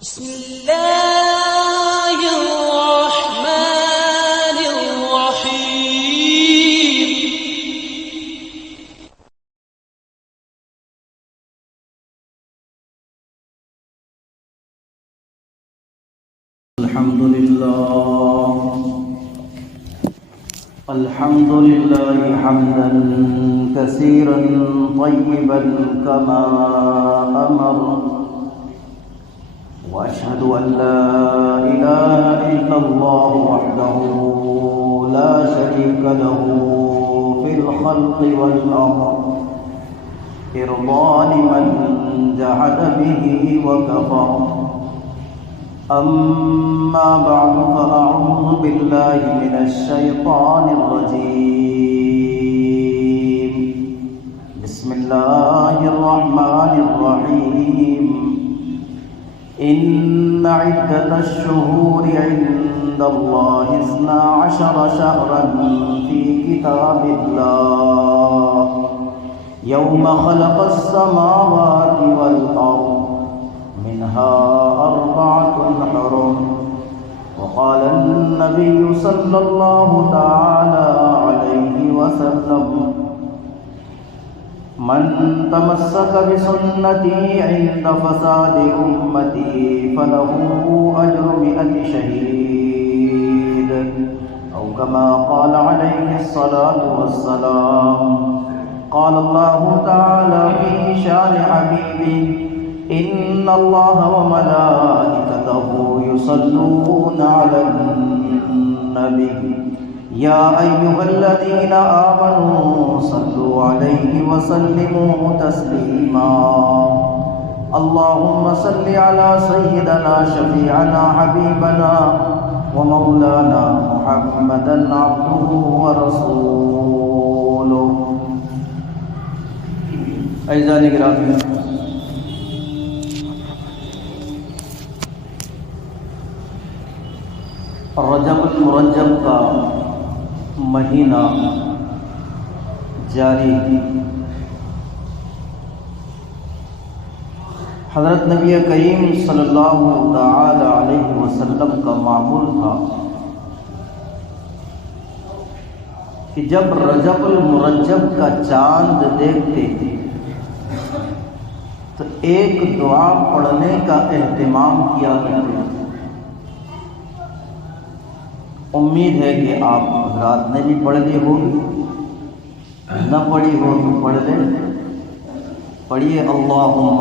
بسم الله الرحمن الرحيم. الحمد لله حمدا كثيرا طيبا كما أمر، وأشهد أن لا إله إلا الله وحده لا شريك له في الخلق والأمر، إرضاء لمن جحد به وكفر. أما بعد فأعوذ بالله من الشيطان الرجيم. بسم الله الرحمن الرحيم. إن عدة الشهور عند الله 12 شهرا في كتاب الله يوم خلق السماوات والأرض منها 4 حرم. وقال النبي صلى الله تعالى عليه وسلم: من تمسك بسنتي عند فساد أمتي فله أجر 100 شهيد، أو كما قال عليه الصلاة والسلام. قال الله تعالى في شان حبيبه: إن الله وملائكته يصلون على النبي يا أيها الذين آمنوا صلوا عليه وسلموا تسليما. اللهم صل على سيدنا شفيعنا حبيبنا ومولانا محمدا عبده ورسوله. أعزائي الكرام، رجب المرجب کا مہینہ جاری. حضرت نبی کریم صلی اللہ تعالی علیہ وسلم کا معمول تھا کہ جب رجب المرجب کا چاند دیکھتے تو ایک دعا پڑھنے کا اہتمام کیا کرتے. امید ہے کہ آپ حضرات نے بھی پڑھ لی ہوگی، نہ پڑھی ہو تو پڑھ لیں. پڑھیے: اللہم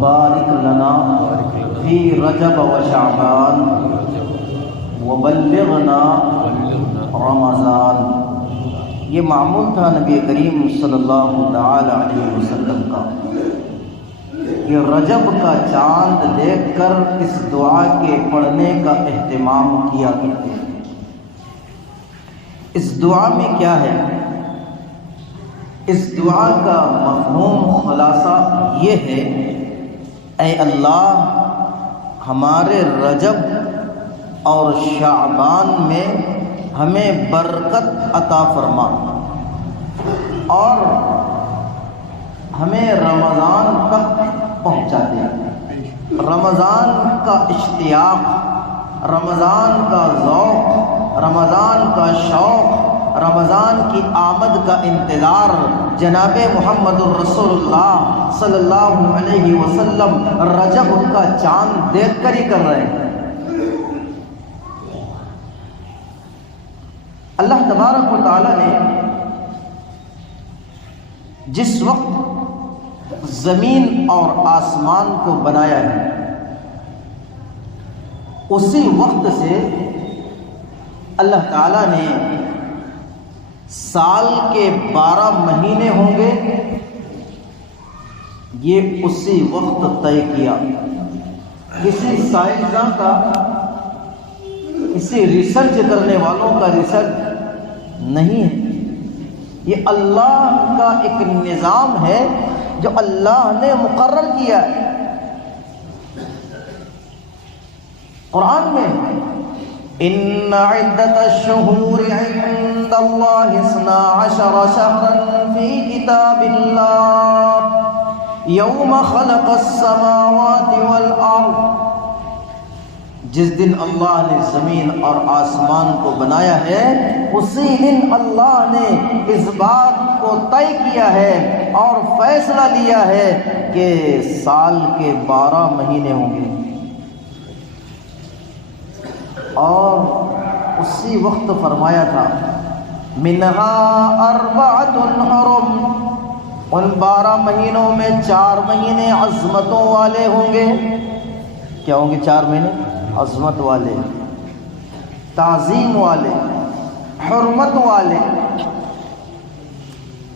بارک لنا فی رجب و شعبان وبلغنا رمضان. یہ معمول تھا نبی کریم صلی اللہ تعالی علیہ وسلم کا کہ رجب کا چاند دیکھ کر اس دعا کے پڑھنے کا اہتمام کیا کرتے ہیں. اس دعا میں کیا ہے؟ اس دعا کا مفہوم خلاصہ یہ ہے: اے اللہ، ہمارے رجب اور شعبان میں ہمیں برکت عطا فرما اور ہمیں رمضان تک پہنچا دے. رمضان کا اشتیاق، رمضان کا ذوق، رمضان کا شوق، رمضان کی آمد کا انتظار جناب محمد الرسول اللہ صلی اللہ علیہ وسلم رجب کا چاند دیکھ کر ہی کر رہے ہیں. اللہ تبارک و تعالی نے جس وقت زمین اور آسمان کو بنایا ہے، اسی وقت سے اللہ تعالیٰ نے سال کے 12 مہینے ہوں گے، یہ اسی وقت طے کیا. کسی سائنسداں کا، کسی ریسرچ کرنے والوں کا ریسرچ نہیں ہے. یہ اللہ کا ایک نظام ہے جو اللہ نے مقرر کیا ہے. قرآن میں ان عدت الشہور عند اللہ 12 شہرا فی کتاب اللہ یوم خلق السماوات والارض جس دن اللہ نے زمین اور آسمان کو بنایا ہے اسی دن اللہ نے اس بات کو طے کیا ہے اور فیصلہ لیا ہے کہ سال کے 12 مہینے ہوں گے، اور اسی وقت فرمایا تھا منہا اربعۃ حرم، ان 12 مہینوں میں 4 مہینے عظمتوں والے ہوں گے۔ کیا ہوں گے 4 مہینے؟ عظمت والے، تعظیم والے، حرمت والے۔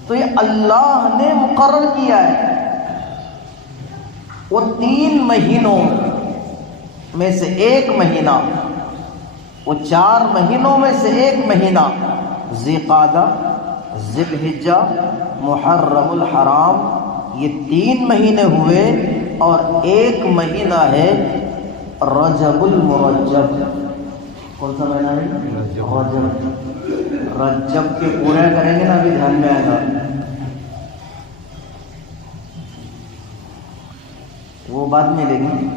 تو یہ اللہ نے مقرر کیا ہے۔ وہ 3 مہینوں میں سے ایک مہینہ، وہ 4 مہینوں میں سے ایک مہینہ ذی قعدہ، ذی الحجہ، محرم الحرام، یہ 3 مہینے ہوئے، اور ایک مہینہ ہے رجب المرجب۔ کون سا مہینہ ہے؟ رجب۔ رجب کے پورے کریں گے نا، ابھی دھیان میں آئے گا، وہ بات میں لے گی۔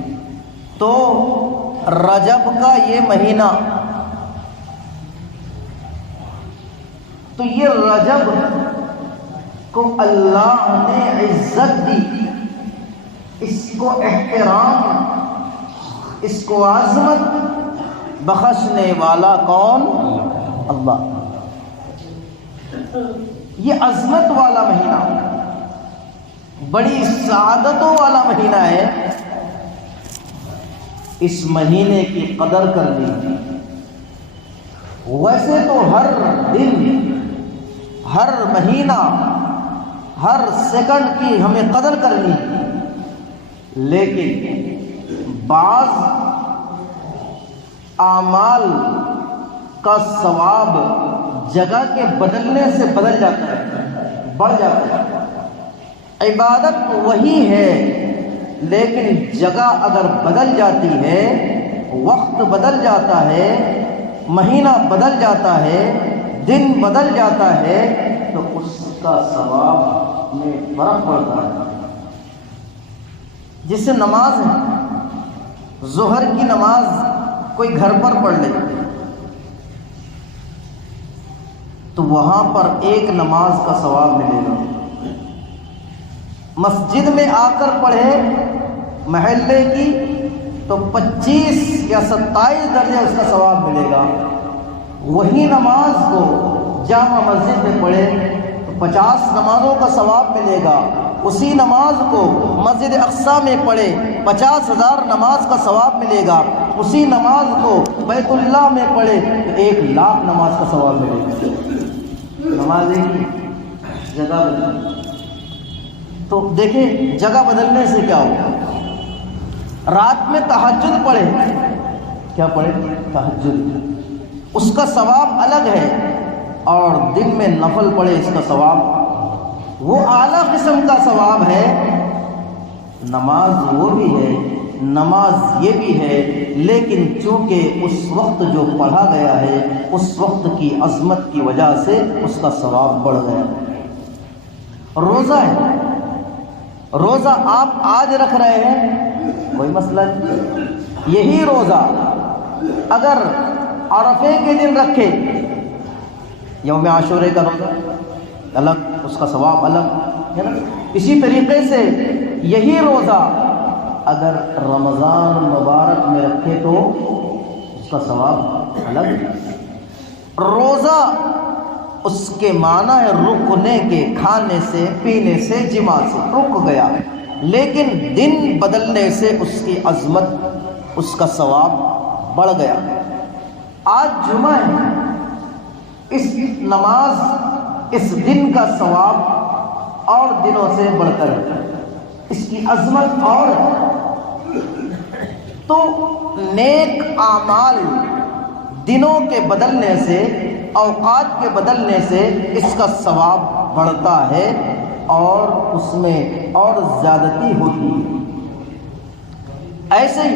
تو رجب کا یہ مہینہ، تو یہ رجب کو اللہ نے عزت دی، اس کو احترام، اس کو عظمت بخشنے والا کون؟ اللہ۔ یہ عظمت والا مہینہ، بڑی سعادتوں والا مہینہ ہے۔ اس مہینے کی قدر کرنی، ویسے تو ہر دن، ہر مہینہ، ہر سیکنڈ کی ہمیں قدر کرنی، لیکن بعض اعمال کا ثواب جگہ کے بدلنے سے بدل جاتا ہے، بڑھ جاتا ہے۔ عبادت وہی ہے، لیکن جگہ اگر بدل جاتی ہے، وقت بدل جاتا ہے، مہینہ بدل جاتا ہے، دن بدل جاتا ہے، تو اس کا ثواب میں فرق پڑتا ہے۔ جس سے نماز ہے، ظہر کی نماز کوئی گھر پر پڑھ لے تو وہاں پر ایک نماز کا ثواب ملے گا، مسجد میں آ کر پڑھے محلے کی تو 25 یا 27 درجے اس کا ثواب ملے گا۔ وہی نماز کو جامع مسجد میں پڑھے تو 50 نمازوں کا ثواب ملے گا۔ اسی نماز کو مسجد اقصیٰ میں پڑھے 50,000 نماز کا ثواب ملے گا۔ اسی نماز کو بیت اللہ میں پڑھے تو 1,00,000 نماز کا ثواب ملے گا۔ نماز کی جگہ بدل، تو دیکھیں جگہ بدلنے سے کیا ہوگا۔ رات میں تہجد پڑھے، کیا پڑھے؟ تہجد، اس کا ثواب الگ ہے، اور دن میں نفل پڑھے اس کا ثواب وہ اعلیٰ قسم کا ثواب ہے۔ نماز وہ بھی ہے، نماز یہ بھی ہے، لیکن چونکہ اس وقت جو پڑھا گیا ہے اس وقت کی عظمت کی وجہ سے اس کا ثواب بڑھ گیا۔ روزہ ہے، روزہ آپ آج رکھ رہے ہیں کوئی مسئلہ نہیں، یہی روزہ اگر عرفے کے دن رکھے، یوم عاشورے کا روزہ الگ، اس کا ثواب الگ ہے نا۔ اسی طریقے سے یہی روزہ اگر رمضان مبارک میں رکھے تو اس کا ثواب الگ۔ روزہ اس کے معنی ہے رکنے کے، کھانے سے، پینے سے، جماع سے رک گیا، لیکن دن بدلنے سے اس کی عظمت، اس کا ثواب بڑھ گیا۔ آج جمعہ ہے، اس نماز، اس دن کا ثواب اور دنوں سے بڑھ کر ہے، اس کی عظمت اور ہے۔ تو نیک اعمال دنوں کے بدلنے سے، اوقات کے بدلنے سے اس کا ثواب بڑھتا ہے اور اس میں اور زیادتی ہوتی ہے۔ ایسے ہی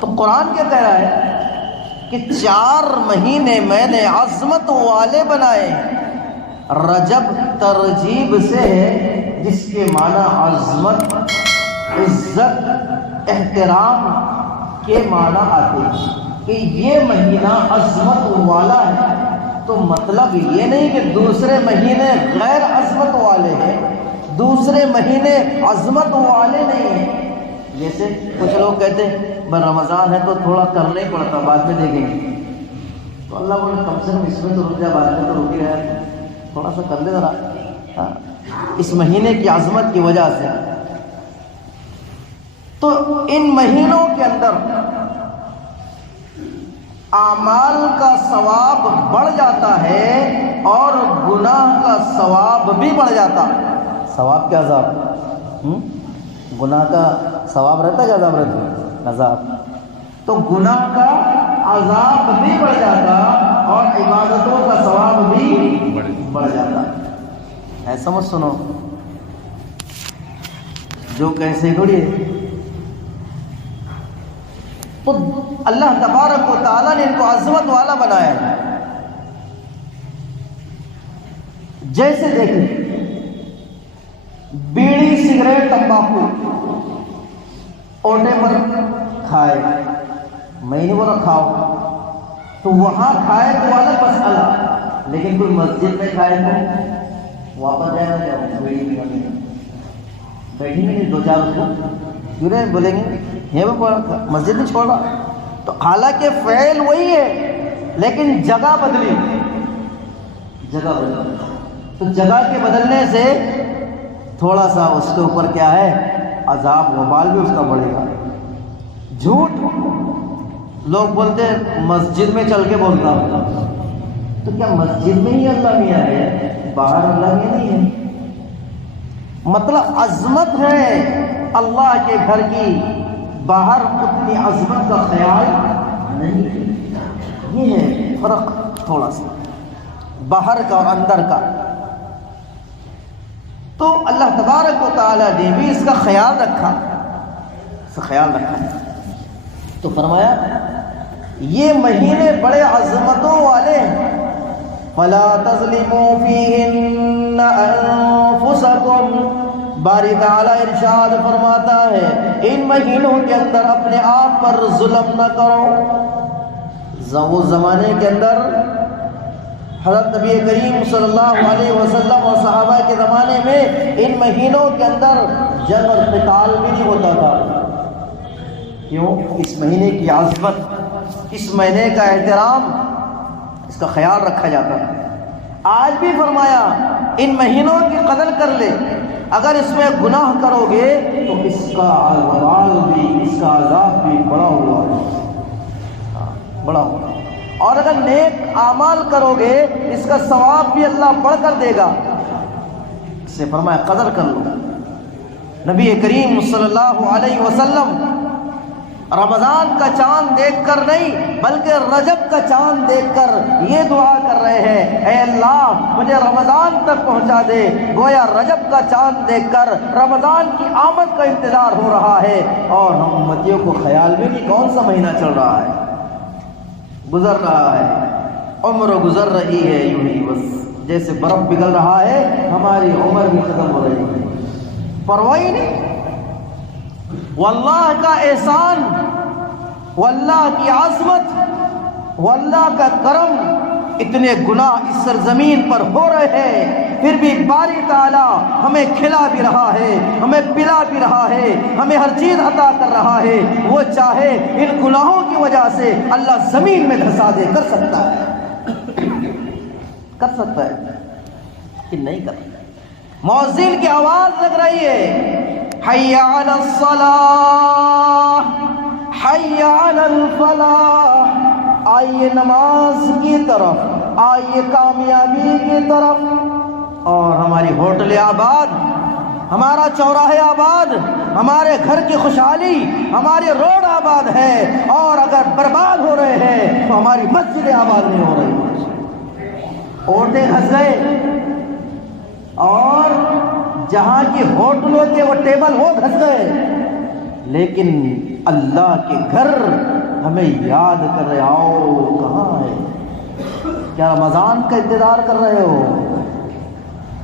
تو قرآن کیا کہہ رہا ہے کہ 4 مہینے میں نے عظمت والے بنائے۔ رجب ترجیب سے ہے جس کے معنی عظمت، عزت، احترام، کے معنی آتے ہیں کہ یہ مہینہ عظمت والا ہے، تو مطلب یہ نہیں کہ دوسرے مہینے غیر عظمت والے ہیں، دوسرے مہینے عظمت والے نہیں ہیں۔ جیسے کچھ لوگ کہتے ہیں رمضان ہے تو تھوڑا کرنا ہی پڑتا، بعد میں دیکھیں گے، تو اللہ بولے کم سے کم اس میں تو رک جا، بعد میں تو رک ہی رہا، تھوڑا سا کر لے ذرا، اس مہینے کی عظمت کی وجہ سے۔ تو ان مہینوں کے اندر اعمال کا ثواب بڑھ جاتا ہے اور گناہ کا ثواب بھی بڑھ جاتا ہے۔ ثواب کیا عذاب؟ گناہ کا ثواب رہتا ہے کہ عذاب رہتا ہے؟ عذاب۔ تو گناہ کا عذاب بھی بڑھ جاتا اور عبادتوں کا ثواب بھی بڑھ جاتا۔ ایسا مت سنو جو کیسے تھوڑی ہے۔ تو اللہ تبارک و تعالیٰ نے ان کو عظمت والا بنایا ہے۔ جیسے دیکھیں بیڑی، سگریٹ، تمباکو اوٹے پر کھائے، میں نہیں بولا کھاؤ، تو وہاں کھائے تو الگ مسئلہ، لیکن کوئی مسجد میں کھائے تو واپس جائے گا کیا؟ بیڑی پینے بیٹھیں گے نہیں، دو چار اس کو کیوں نہیں بولیں گے یہ مسجد میں چھوڑا؟ تو حالانکہ فعل وہی ہے لیکن جگہ بدلی، جگہ بدلی، تو جگہ کے بدلنے سے تھوڑا سا اس کے اوپر کیا ہے، عذاب وبال بھی اس کا بڑھے گا۔ جھوٹ لوگ بولتے ہیں مسجد میں چل کے بولتا ہوں، تو کیا مسجد میں ہی اللہ میاں ہے، باہر اللہ میاں نہیں ہے؟ مطلب عظمت ہے اللہ کے گھر کی، باہر اتنی عظمت کا خیال نہیں ہے۔ یہ ہے فرق تھوڑا سا باہر کا اور اندر کا۔ تو اللہ تبارک و تعالیٰ نے بھی اس کا خیال رکھا، اس کا خیال رکھا۔ تو فرمایا یہ مہینے بڑے عظمتوں والے ہیں، فَلَا تَظْلِمُوا فِيهِنَّ أَنفُسَكُمْ۔ باری تعالیٰ ارشاد فرماتا ہے ان مہینوں کے اندر اپنے آپ پر ظلم نہ کرو۔ اس زمانے کے اندر حضرت نبی کریم صلی اللہ علیہ وسلم اور صحابہ کے زمانے میں ان مہینوں کے اندر جنگ اور قتال بھی نہیں ہوتا تھا۔ کیوں؟ اس مہینے کی عظمت، اس مہینے کا احترام، اس کا خیال رکھا جاتا ہے۔ آج بھی فرمایا ان مہینوں کی قدر کر لے، اگر اس میں گناہ کرو گے تو اس کا وبال بھی، اس کا عذاب بھی بڑا ہوا ہے، بڑا ہوا۔ اور اگر نیک اعمال کرو گے اس کا ثواب بھی اللہ بڑھ کر دے گا۔ اس سے فرمایا قدر کر لو۔ نبی کریم صلی اللہ علیہ وسلم رمضان کا چاند دیکھ کر نہیں بلکہ رجب کا چاند دیکھ کر یہ دعا کر رہے ہیں، اے اللہ مجھے رمضان تک پہنچا دے۔ گویا رجب کا چاند دیکھ کر رمضان کی آمد کا انتظار ہو رہا ہے، اور ہم امتیوں کو خیال میں کہ کون سا مہینہ چل رہا ہے، گزر رہا ہے، عمر گزر رہی ہے یوں ہی، بس جیسے برف پگھل رہا ہے ہماری عمر بھی ختم ہو رہی ہے، پرواہ ہی نہیں۔ واللہ کا احسان، واللہ کی عظمت، واللہ کا کرم، اتنے گناہ اس سرزمین پر ہو رہے ہیں، پھر بھی باری تعالیٰ ہمیں کھلا بھی رہا ہے، ہمیں پلا بھی رہا ہے، ہمیں ہر چیز عطا کر رہا ہے۔ وہ چاہے ان گناہوں کی وجہ سے اللہ زمین میں دھسا دے، کر سکتا ہے، کر سکتا ہے کہ نہیں کر سکتا۔ مؤذن کی آواز لگ رہی ہے، حی علی الصلاۃ، حی علی الفلاح، آئیے نماز کی طرف، آئیے کامیابی کی طرف۔ اور ہماری ہوٹل آباد، ہمارا چوراہے آباد، ہمارے گھر کی خوشحالی، ہمارے روڈ آباد ہے، اور اگر برباد ہو رہے ہیں تو ہماری مسجد آباد نہیں ہو رہی۔ عورتیں گھس گئے، اور جہاں کی ہوٹلوں کے وہ ٹیبل وہ گھس گئے، لیکن اللہ کے گھر ہمیں یاد کر رہے، آؤ کہاں ہے؟ کیا رمضان کا انتظار کر رہے ہو؟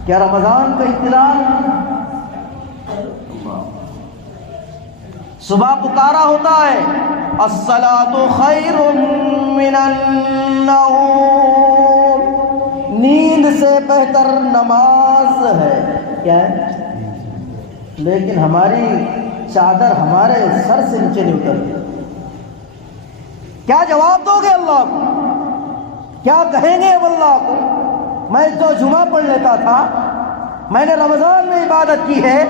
کیا رمضان کا انتظار؟ صبح پکارا ہوتا ہے الصلاۃ خیر من النوم، نیند سے بہتر نماز ہے. کیا ہے؟ لیکن ہماری چادر ہمارے سر سے نیچے نہیں اترتی. کیا جواب دو گے اللہ کو؟ کیا کہیں گے اللہ کو؟ میں جو جمعہ پڑھ لیتا تھا، میں نے رمضان میں عبادت کی ہے،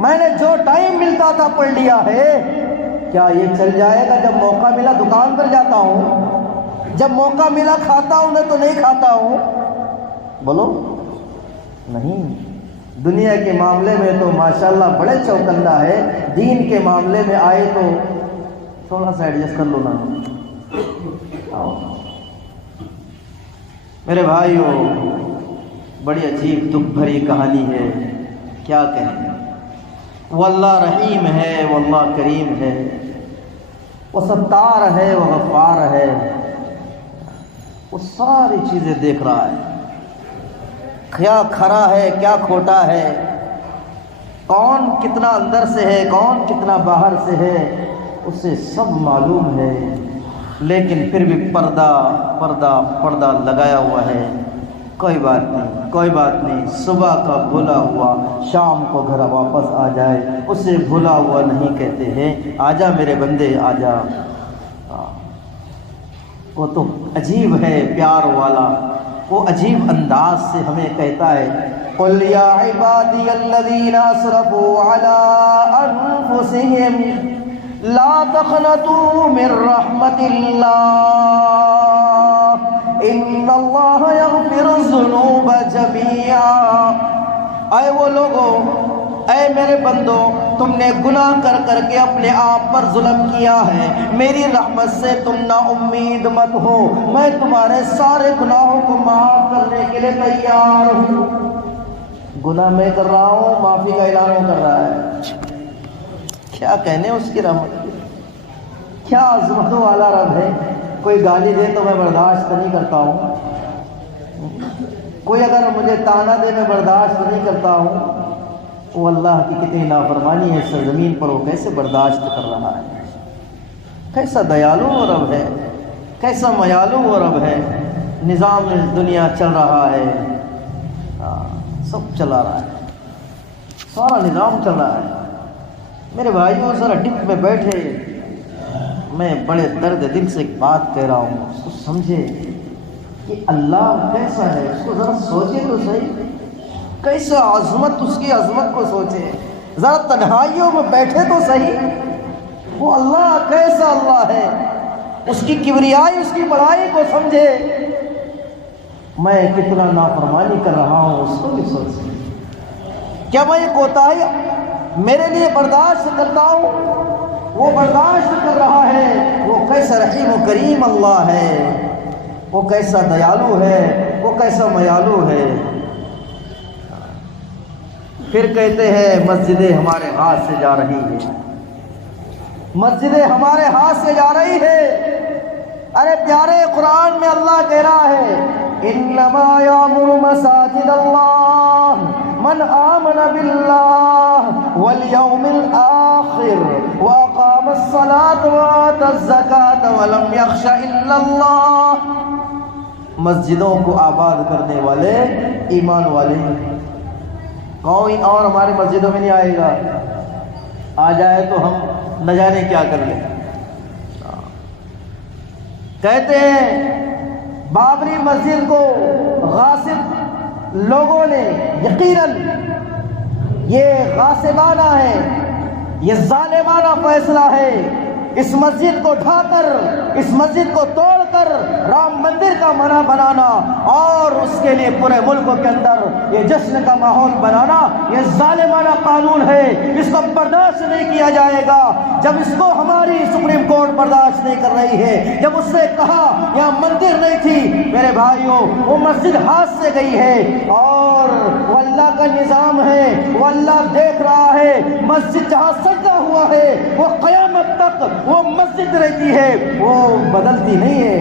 میں نے جو ٹائم ملتا تھا پڑھ لیا ہے، کیا یہ چل جائے گا؟ جب موقع ملا دکان پر جاتا ہوں، جب موقع ملا کھاتا ہوں میں تو نہیں کھاتا ہوں. بولو نہیں. دنیا کے معاملے میں تو ماشاءاللہ بڑے چوکندہ ہے، دین کے معاملے میں آئے تو تھوڑا سا ایڈجسٹ کر لو نا. میرے بھائیو، بڑی عجیب دکھ بھری کہانی ہے. کیا کہیں؟ وہ اللہ رحیم ہے، وہ اللہ کریم ہے، وہ ستار ہے، وہ غفار ہے، وہ ساری چیزیں دیکھ رہا ہے. کیا کھرا ہے، کیا کھوٹا ہے، کون کتنا اندر سے ہے، کون کتنا باہر سے ہے، اسے سب معلوم ہے. لیکن پھر بھی پردہ لگایا ہوا ہے. کوئی بات نہیں، کوئی بات نہیں. صبح کا بھولا ہوا شام کو گھر واپس آ جائے، اسے بھولا ہوا نہیں کہتے ہیں. آجا میرے بندے آجا. وہ تو عجیب ہے پیار والا، وہ عجیب انداز سے ہمیں کہتا ہے قل یا عبادی الذین اسرفوا علی انفسہم لا تقنطوا من رحمت اللہ ان اللہ یغفر الذنوب جميعا. اے وہ لوگوں، اے میرے بندو، تم نے گناہ کر کر کے اپنے آپ پر ظلم کیا ہے، میری رحمت سے تم نا امید مت ہو. میں تمہارے سارے گناہوں کو معاف کرنے کے لیے تیار ہوں. گناہ میں کر رہا ہوں، معافی کا اعلان کر رہا ہے. کیا کہنے اس کی رحمت کی، کیا عظمت والا رب ہے. کوئی گالی دے تو میں برداشت نہیں کرتا ہوں، کوئی اگر مجھے تانا دے میں برداشت نہیں کرتا ہوں. وہ اللہ کی کتنی نافرمانی ہے سرزمین پر، وہ کیسے برداشت کر رہا ہے. کیسا دیالو وہ رب ہے، کیسا میالو وہ رب ہے. نظام دنیا چل رہا ہے، سب چلا رہا ہے، سارا نظام چل رہا ہے. میرے بھائیوں ذرا ڈپ میں بیٹھے، میں بڑے درد دل سے ایک بات کہہ رہا ہوں، اس کو سمجھے کہ اللہ کیسا ہے. اس کو ذرا سوچے تو صحیح، کیسا عظمت، اس کی عظمت کو سوچے. ذرا تنہائیوں میں بیٹھے تو صحیح، وہ اللہ کیسا اللہ ہے. اس کی کبریائی، اس کی بڑائی کو سمجھے. میں کتنا نافرمانی کر رہا ہوں اس کو بھی سوچے. کیا میں یہ کوتاہی میرے لیے برداشت کرتا ہوں؟ وہ برداشت کر رہا ہے. وہ کیسا رحیم و کریم اللہ ہے، وہ کیسا دیالو ہے، وہ کیسا میالو ہے. پھر کہتے ہیں مسجدیں ہمارے ہاتھ سے جا رہی ہے، مسجدیں ہمارے ہاتھ سے جا رہی ہے. ارے پیارے قرآن میں اللہ کہہ رہا ہے انما یامر مساجد اللہ من آمن باللہ والیوم الآخر واقام الصلاة وآتى الزکاة ولم یخش الا اللہ. مسجدوں کو آباد کرنے والے ایمان والے ہیں. کوئی اور ہماری مسجدوں میں نہیں آئے گا، آ جائے تو ہم نہ جانے کیا کر لیں. کہتے ہیں بابری مسجد کو غاصب لوگوں نے، یقیناً یہ غاصبانہ ہے، یہ ظالمانہ فیصلہ ہے. اس مسجد کو ڈھا کر، اس مسجد کو توڑ کر رام مندر کا منع بنانا اور اس کے لیے پورے ملک کے اندر یہ جشن کا ماحول بنانا، یہ ظالمانہ قانون ہے. اس کو برداشت نہیں کیا جائے گا. جب اس کو ہماری سپریم کورٹ برداشت نہیں کر رہی ہے، جب اس سے کہا یہاں مندر نہیں تھی، میرے بھائیوں وہ مسجد ہاتھ سے گئی ہے اور وہ اللہ کا نظام ہے، وہ اللہ دیکھ رہا ہے. مسجد جہاں سجا ہوا ہے وہ قیامت تک وہ مسجد رہتی ہے، وہ بدلتی نہیں ہے.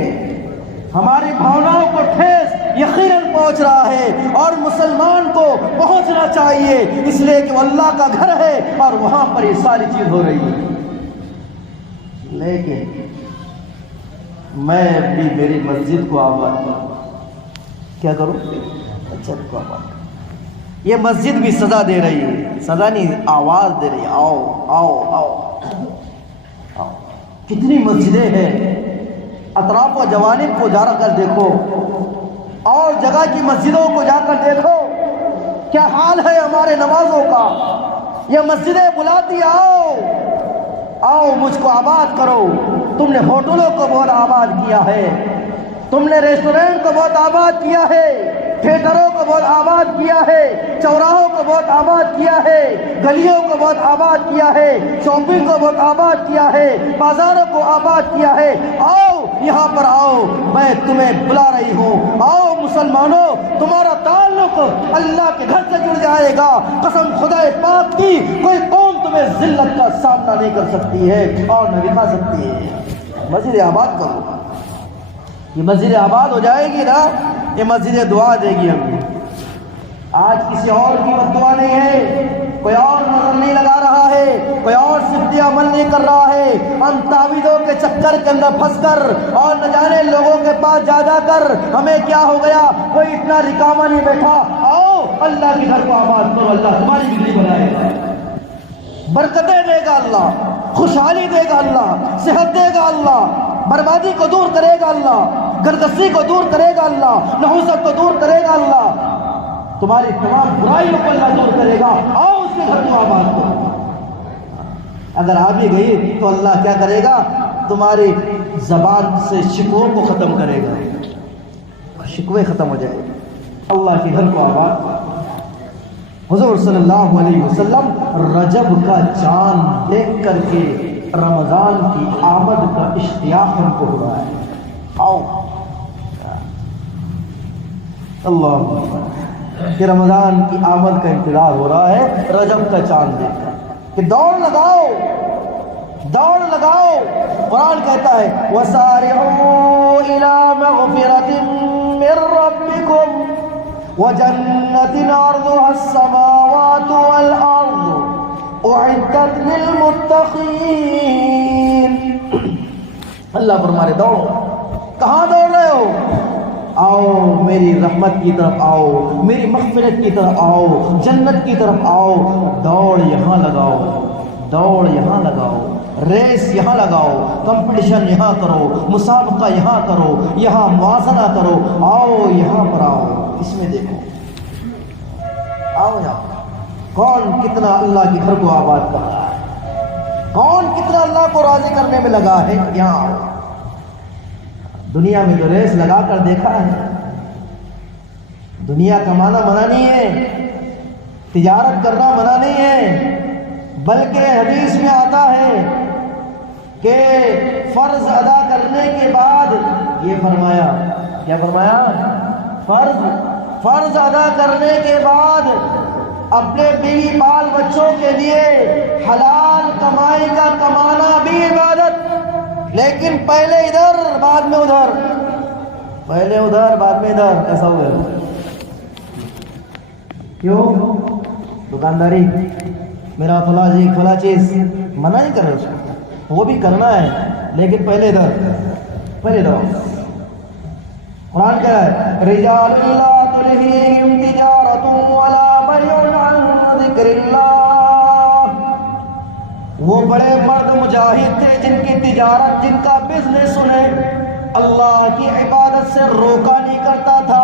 ہماری بھاوناؤں کو ٹھیس یقیناً پہنچ رہا ہے اور مسلمان کو پہنچنا چاہیے، اس لیے کہ وہ اللہ کا گھر ہے اور وہاں پر یہ ساری چیز ہو رہی ہے. لیکن میں بھی میری مسجد کو آباد کروں. کیا کروں؟ مسجد کو آباد کروں. یہ مسجد بھی سزا دے رہی ہے، سزا نہیں، آواز دے رہی ہے، آؤ آؤ آؤ آؤ. کتنی مسجدیں ہیں، اطراف و جوانب کو جا کر دیکھو اور جگہ کی مسجدوں کو جا کر دیکھو، کیا حال ہے ہمارے نمازوں کا. یہ مسجدیں بلاتی آؤ آؤ مجھ کو آباد کرو. تم نے ہوٹلوں کو بہت آباد کیا ہے، تم نے ریسٹورنٹ کو بہت آباد کیا ہے، تھیٹروں کو بہت آباد کیا ہے، چوراہوں کو بہت آباد کیا ہے، گلیوں کو بہت آباد کیا ہے، شاپنگ کو بہت آباد کیا ہے، بازاروں کو آباد کیا ہے. آؤ یہاں پر آؤ، میں تمہیں بلا رہی ہوں. آؤ مسلمانوں، تمہارا تعلق اللہ کے گھر سے جڑ جائے گا. قسم خدا پاک کی، کوئی قوم تمہیں ذلت کا سامنا نہیں کر سکتی ہے اور نہ دکھا سکتی ہے. مسجد آباد کرو. یہ مسجد آباد ہو جائے گی نا، یہ مسجد دعا دے گی ہمیں. آج کسی اور کی بددعا نہیں ہے، کوئی اور نظر نہیں لگا رہا ہے، کوئی اور صفتی عمل نہیں کر رہا ہے. ہم تعویذوں کے چکر کے اندر پھنس کر اور نہ جانے لوگوں کے پاس جا جا کر ہمیں کیا ہو گیا، کوئی اتنا رکاما نہیں بیٹھا. آؤ اللہ کے گھر کو آباد کرو، اللہ تمہاری بجلی بنائے گا، برکتیں دے گا اللہ، خوشحالی دے گا اللہ، صحت دے گا اللہ، بربادی کو دور کرے گا اللہ، گردستی کو دور کرے گا اللہ، نحوست کو دور کرے گا اللہ، تمہاری تمام برائیوں کو اللہ دور کرے گا. آؤ اس کے گھر کو آباد کرو. اگر آ بھی گئی تو اللہ کیا کرے گا، تمہاری زبان سے شکووں کو ختم کرے گا، شکوے ختم ہو جائے گے. اللہ کے گھر کو آباد کرو. حضور صلی اللہ علیہ وسلم رجب کا چاند دیکھ کر کے رمضان کی آمد کا اشتیاق ہم کو ہوا ہے. آؤ اللہ کہ رمضان کی آمد کا انتظار ہو رہا ہے، رجب کا چاند دیکھ کر کہ دوڑ لگاؤ دوڑ لگاؤ. قرآن کہتا ہے وَسَارِعُوا إِلَىٰ مَغْفِرَةٍ مِّن رَّبِّكُمْ وَجَنَّةٍ عَرْضُهَا السَّمَاوَاتُ وَالْأَرْضُ أُعِدَّتْ لِلْمُتَّقِينَ. اللہ فرمائے دوڑو. کہاں دوڑ رہے ہو؟ آؤ میری رحمت کی طرف آؤ، میری مغفرت کی طرف آؤ، جنت کی طرف آؤ. دوڑ یہاں لگاؤ، دوڑ یہاں لگاؤ، ریس یہاں لگاؤ، کمپٹیشن یہاں کرو، مسابقہ یہاں کرو، یہاں موازنہ کرو. آؤ یہاں پر آؤ، اس میں دیکھو. آؤ یہاں کون کتنا اللہ کے گھر کو آباد کر رہا ہے، کون کتنا اللہ کو راضی کرنے میں لگا ہے. یہاں آؤ. دنیا میں جو ریس لگا کر دیکھا ہے، دنیا کمانا منع نہیں ہے، تجارت کرنا منع نہیں ہے، بلکہ حدیث میں آتا ہے کہ فرض ادا کرنے کے بعد یہ فرمایا، کیا فرمایا؟ فرض ادا کرنے کے بعد اپنے بیوی بال بچوں کے لیے حلال کمائی کا کمانا بھی عبادت. لیکن پہلے ادھر بعد میں ادھر، پہلے ادھر بعد میں ادھر. ایسا ہو گیا کیوں؟ دکانداری میرا فلاں جی فلاں چیز منع نہیں کر رہے اس کو، وہ بھی کرنا ہے لیکن پہلے ادھر، پہلے ادھر. قرآن کہہ رہا ہے رجال لا تلہیہم تجارۃ ولا بیع عن ذکر اللہ. وہ بڑے مرد مجاہد تھے جن کی تجارت، جن کا بزنس انہیں اللہ کی عبادت سے روکا نہیں کرتا تھا.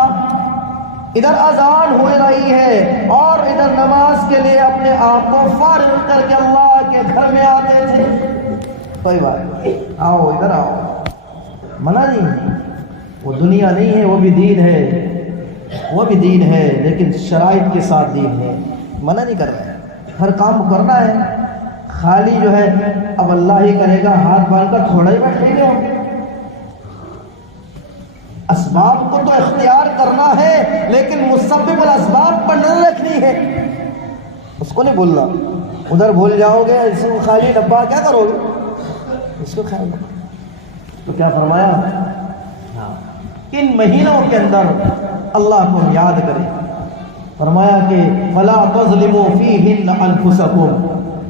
ادھر اذان ہو رہی ہے اور ادھر نماز کے لیے اپنے آپ کو فارغ کر کے اللہ کے گھر میں آتے تھے. کوئی بات نہیں، آؤ ادھر آؤ، منع نہیں. وہ دنیا نہیں ہے، وہ بھی دین ہے، وہ بھی دین ہے لیکن شرائط کے ساتھ دین ہے. منع نہیں کر رہے ہیں، ہر کام کو کرنا ہے. خالی جو ہے اب اللہ ہی کرے گا ہاتھ باندھ کر تھوڑا ہی بیٹھ لیں گے. اسباب کو تو اختیار کرنا ہے لیکن مسبب الاسباب پر نظر رکھنی ہے. اس کو نہیں بولنا ادھر بھول جاؤ گے، اس کو خالی ڈبہ کیا کرو گے، اس کو کھائیں گے. تو کیا فرمایا؟ ان مہینوں کے اندر اللہ کو یاد کریں. فرمایا کہ فلا تظلموا فیہن انفسکم،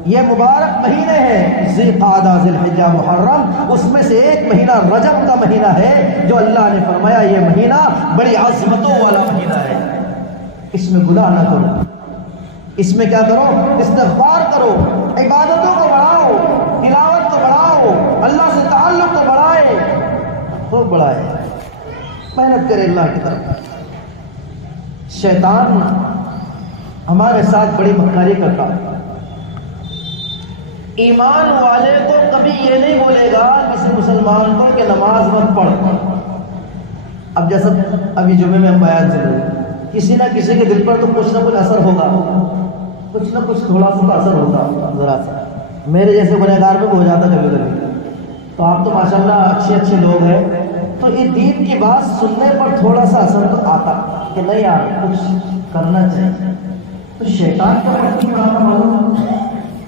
یہ مبارک مہینے ہیں ذی قعدہ، ذی الحجہ، محرم، اس میں سے ایک مہینہ رجب کا مہینہ ہے جو اللہ نے فرمایا یہ مہینہ بڑی عظمتوں والا مہینہ ہے، اس میں گناہ نہ کرو، اس میں کیا کرو؟ استغفار کرو، عبادتوں کو بڑھاؤ، تلاوت کو بڑھاؤ، اللہ سے تعلق کو بڑھائے، خوب بڑھائے، محنت کرے اللہ کی طرف۔ شیطان ہمارے ساتھ بڑی مکاری کرتا ہے۔ ایمان والے کو کبھی یہ نہیں بولے گا کسی مسلمان کو کہ نماز مت پڑھ۔ اب جیسا ابھی جمعے میں ہم بیان چل رہے ہیں، کسی نہ کسی کے دل پر تو کچھ نہ کچھ اثر ہوگا، کچھ نہ کچھ تھوڑا سا اثر ہوگا، ذرا سا۔ میرے جیسے گنہگار میں بھی ہو جاتا کبھی کبھی، تو آپ تو ماشاءاللہ اچھے لوگ ہیں، تو یہ دین کی بات سننے پر تھوڑا سا اثر تو آتا کہ نہیں یار کچھ کرنا چاہیے، تو شیطان کا پڑھتی بڑھانا معلوم،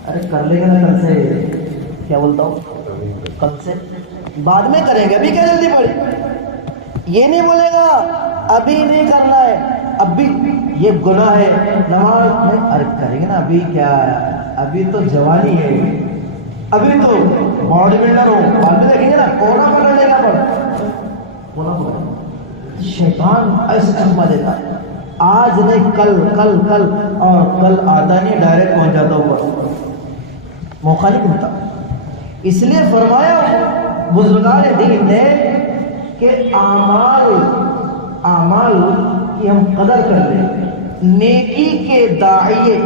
ارے کر لے گا نا کل سے، کیا بولتا ہوں، کل سے، بعد میں کریں گے، ابھی کیا جلدی پڑھی، یہ نہیں بولے گا ابھی نہیں کرنا ہے، ابھی یہ گناہ ہے، نماز نہیں، ارے کریں گے نا، ابھی کیا، ابھی تو جوانی ہے، ابھی تو باڈی بلڈر ہو، بعد میں دیکھیں گے نا، کونا پکڑ لے گا، کونا پکڑ، شیطان ایسے چکما دیتا ہے، آج نہیں کل، کل کل، اور کل آتا نہیں، ڈائریکٹ پہنچ جاتا ہوا، موقع نہیں ملتا۔ اس لیے فرمایا بزرگان دین نے کہ اعمال کی ہم قدر کر لیں، نیکی کے داعیے،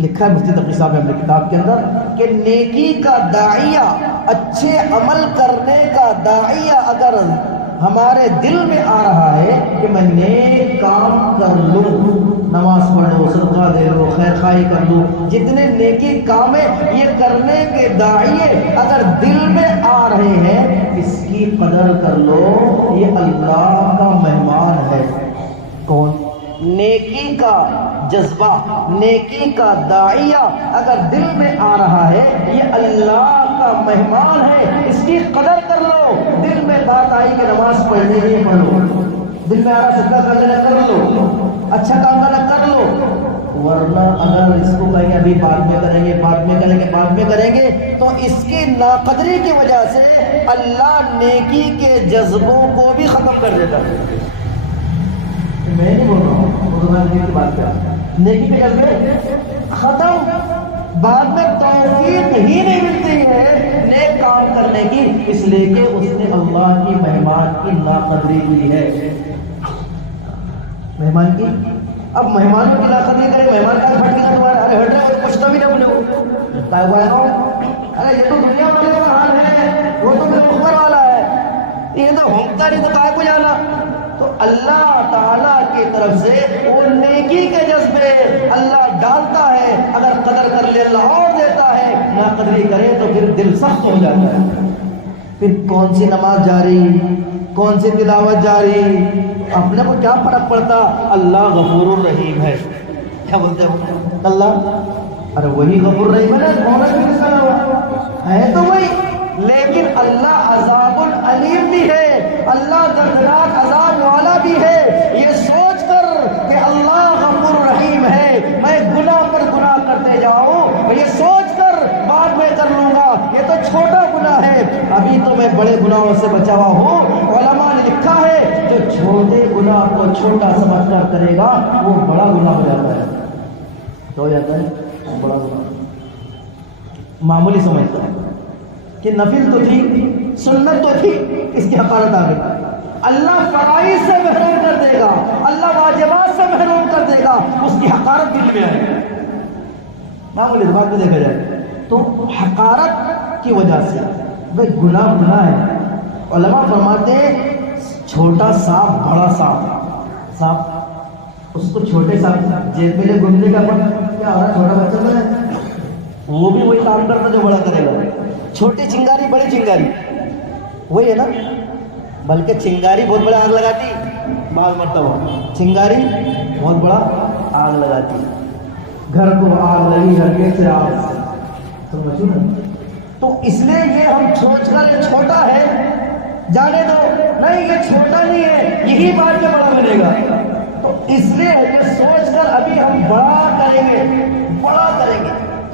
لکھا ہے مفتی تقی صاحب نے اپنے کتاب کے اندر کہ نیکی کا داعیہ، اچھے عمل کرنے کا داعیہ اگر ہمارے دل میں آ رہا ہے کہ میں نیک کام کر لوں، نماز پڑھو، صدقہ دے لو، خیر خواہی کر لوں، جتنے نیکی کام ہیں یہ کرنے کے داعیے اگر دل میں آ رہے ہیں، اس کی قدر کر لو، یہ اللہ کا مہمان ہے۔ کون؟ نیکی کا جذبہ، نیکی کا داعیہ اگر دل میں آ رہا ہے، یہ اللہ کا مہمان ہے، اس کی قدر کر لو۔ دل میں بات آئی کہ نماز پڑھنی ہے، پڑھ لو، دل میں آ رہا صدقہ کر لینا، کر لو، اچھا کام کرنا، کر لو، ورنہ اگر اس کو کہیں گے ابھی بعد میں کریں گے، بعد میں کریں گے، بعد میں کریں گے، تو اس کی ناقدری کی وجہ سے اللہ نیکی کے جذبوں کو بھی ختم کر دیتا ہے۔ میں نہیں بول رہا ہوں، کی بات کر، نیکی کے جذبے ختم، بعد میں توفیق ہی نہیں ملتی ہے نیک کام کرنے کی، اس لیے کہ اس نے اللہ کی مہمان کی ناقدری کی ہے۔ مہمان کی، اب مہمانوں کی ناقدری کرے، مہمان کا پھٹ گیا تمہارا، ارے ہٹ رہے کچھ تو بھی نہ بولے، کیا ہوا ہے، ارے یہ تو دنیا والے کا حال ہے، وہ تو میرے اوپر والا ہے، یہ تو ہونکتا نہیں تو کائے کو جانا۔ تو اللہ تعالیٰ کی طرف سے وہ نیکی کے جذبے اللہ ڈالتا ہے، اگر قدر کر لے اللہ اور دیتا ہے، نہ قدری کرے تو پھر دل سخت ہو جاتا ہے، پھر کون سی نماز جاری، کون سی تلاوت جاری، اپنے کو کیا فرق پڑتا، اللہ غفور الرحیم ہے، کیا بولتے ہیں اللہ، ارے وہی غفور الرحیم ہے، کون ہے تو وہی، لیکن اللہ عذاب العلیم بھی ہے، اللہ دردناک عذاب والا بھی ہے۔ یہ سوچ کر کہ اللہ غفور رحیم ہے، میں گناہ پر گناہ کرتے جاؤں، یہ سوچ کر بعد میں کر لوں گا، یہ تو چھوٹا گناہ ہے، ابھی تو میں بڑے گناہوں سے بچا ہوا ہوں۔ علماء نے لکھا ہے جو چھوٹے گناہ کو چھوٹا سمجھ کر کرے گا وہ بڑا گناہ ہو جاتا ہے، تو ہو جاتا ہے بڑا گناہ، معمولی سمجھتا ہے کہ نفل تو تھی، سنت تو تھی، اس کی حقارت آ گئی۔ اللہ فرائض سے محروم کر دے گا، اللہ واجبات سے محروم کر دے گا، اس کی حقارت دل میں آئے گی، معمولی بات میں دیکھا جائے تو حقارت کی وجہ سے بھائی گناہ ہے۔ علماء فرماتے ہیں چھوٹا سانپ بڑا سانپ، اس کو چھوٹے سانپ جیب میں لے گھومنے کا کیا ہو رہا ہے، چھوٹا بچہ جو ہے وہ بھی وہی کام کرتا جو بڑا کرے گا، چھوٹی چنگاری بڑی چنگاری وہی ہے نا، بلکہ چنگاری بہت بڑا آگ لگاتی، بعض مرتبہ چنگاری بہت بڑا آگ لگاتی، گھر کو آگ لگی گھر کے سے آگ، سمجھو نا، تو اس لیے یہ ہم سوچ کر یہ چھوٹا ہے جانے دو، نہیں یہ چھوٹا نہیں ہے، یہی بات میں بڑا بنے گا، تو اس لیے یہ سوچ کر ابھی ہم بڑا کریں گے،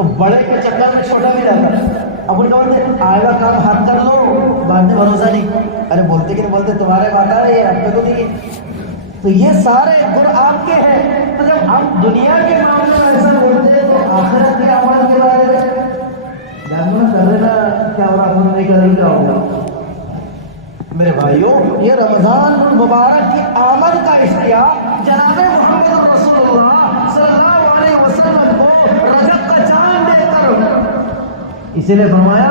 تو بڑے کے چکر میں چھوٹا بھی رہتا ہے. اب ان کا بولتے آئے گا کام ہاتھ کر لو، بعد میں بھروسہ نہیں. ارے بولتے کہ نہیں بولتے، تمہارے بات آ رہی ہے اپنے کو نہیں. تو یہ سارے گن آپ کے ہیں. تو جب ہم دنیا کے معاملے میں ایسا بولتے ہیں تو آخرت کے عمل کے بارے میں جاننا کر لینا کیا ہو رہا، نہیں کریں کیا ہوگا. میرے بھائیوں، یہ رمضان المبارک کی آمد کا اشتیاق جناب محمد رسول اللہ صلی اللہ علیہ وسلم کو رجب کا چاند دے کر اسی لیے فرمایا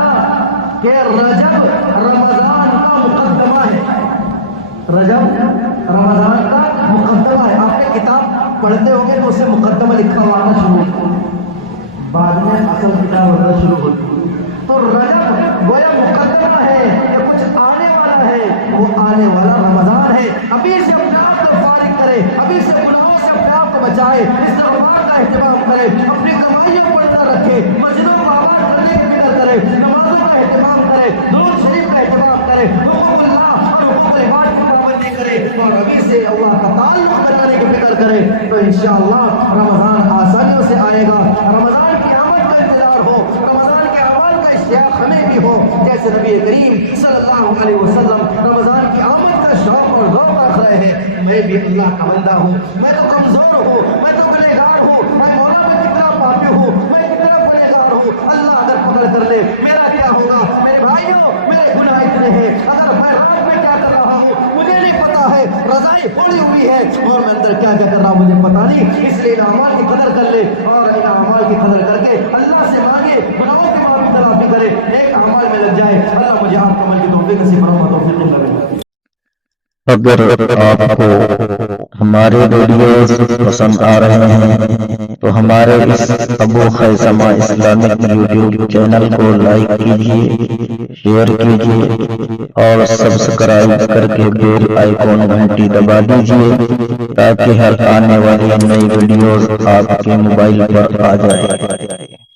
کہ رجب رمضان کا مقدمہ ہے. رجب رمضان کا مقدمہ ہے. آپ نے کتاب پڑھتے ہوں گے تو اسے مقدمہ لکھا ہوا آنا شروع ہوتا ہے، بعد میں اصل کتاب ہونا شروع ہوتی ہے. تو رجب گویا مقدمہ ہے کہ کچھ آنے والا ہے، وہ آنے والا رمضان ہے. ابھی سے اپنے آپ کو فارغ کرے، ابھی سے گناہوں سے اپنے آپ کو بچائے، استغفار کا اہتمام کرے، اپنی کمائیوں پر نظر رکھے، مسجدوں کو آباد کرنے کی فکر کرے، نمازوں کا اہتمام کرے، درود شریف کا اہتمام کرے، حقوق اللہ اور حقوق العباد کی پابندی کرے، اور ابھی سے اللہ کا تعلق بنانے کی فکر کرے. تو انشاءاللہ رمضان آسانیوں سے آئے گا. رمضان کی آمد کا انتظار ہو، رمضان کے اعمال کا اشتیاق ہمیں بھی ہو، جیسے نبی کریم صلی اللہ علیہ وسلم رمضان کی آمد کا شوق اور ذوق رکھ رہے ہیں. میں بھی اللہ کا بندہ ہوں، میں تو کمزور ہوں، میں تو گنہگار ہوں، میں مولا میں کتنا پاپی ہوں، میں کتنا گنہگار ہوں. اللہ اگر پکڑ کر لے میرا کیا ہوگا؟ میرے بھائیوں، میرے گناہ اتنے ہیں، اگر میں رات میں کیا کر رہا ہوں مجھے نہیں پتا ہے، رضائی پھوڑی ہوئی ہے اور میں اندر کیا کیا کر رہا ہوں مجھے پتا نہیں. اس لیے ان اعمال کی قدر کر لے اور ان اعمال کی قدر کر کے اللہ سے مانگے، گناہوں کی معافی تلافی کرے، ایک اعمال میں لگ جائے. اللہ مجھے آپ عمل کی توفیق نصیب فرمائے، توفیق لگے. اگر آپ کو ہمارے ویڈیوز پسند آ رہے ہیں تو ہمارے اس ابو خیثمہ اسلامک یوٹیوب چینل کو لائک کیجیے، شیئر کیجیے اور سبسکرائب کر کے بیل آئیکن گھنٹی دبا دیجیے تاکہ ہر آنے والی نئی ویڈیوز آپ کے موبائل پر آ جائے.